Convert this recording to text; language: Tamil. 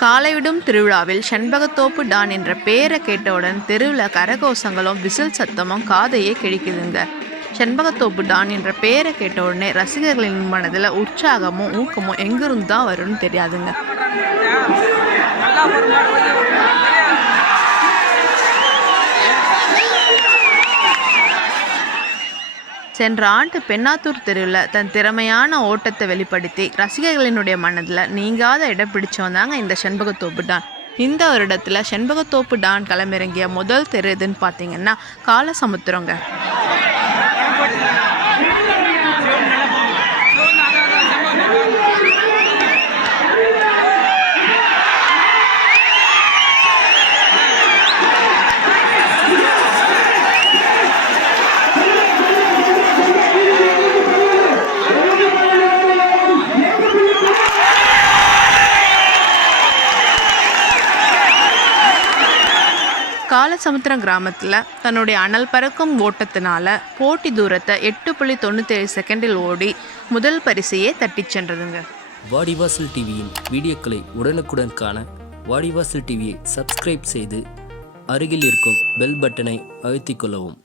காலைவிடும் திருவிழாவில் செண்பகத்தோப்பு டான் என்ற பெயரை கேட்டவுடன் தெருவில் கரகோஷங்களும் விசில் சத்தமும் காதையே கிழிக்குதுங்க. செண்பகத்தோப்பு டான் என்ற பெயரை கேட்ட உடனே ரசிகர்களின் மனதில் உற்சாகமும் ஊக்கமும் எங்கிருந்து தான் வரும்னு தெரியாதுங்க. சென்ற ஆண்டு பெண்ணாத்தூர் தெருவில் தன் திறமையான ஓட்டத்தை வெளிப்படுத்தி ரசிகர்களினுடைய மனதில் நீங்காத இடம் பிடிச்சவந்தாங்க இந்த செண்பகத்தோப்பு டான். இந்த வருடத்தில் செண்பகத்தோப்பு டான் களமிறங்கிய முதல் தெரு எதுன்னு பார்த்தீங்கன்னா காலசமுத்திரங்க. காலசமுத்திரம் கிராமத்தில் தன்னுடைய அனல் பறக்கும் ஓட்டத்தினால போட்டி தூரத்தை எட்டு புள்ளி தொண்ணூத்தேழு செகண்டில் ஓடி முதல் பரிசையே தட்டிச் சென்றதுங்க. வாடிவாசல் டிவியின் வீடியோக்களை உடனுக்குடன் காண வாடிவாசல் டிவியை சப்ஸ்கிரைப் செய்து அருகில் இருக்கும் பெல் பட்டனை அழுத்திக் கொள்ளவும்.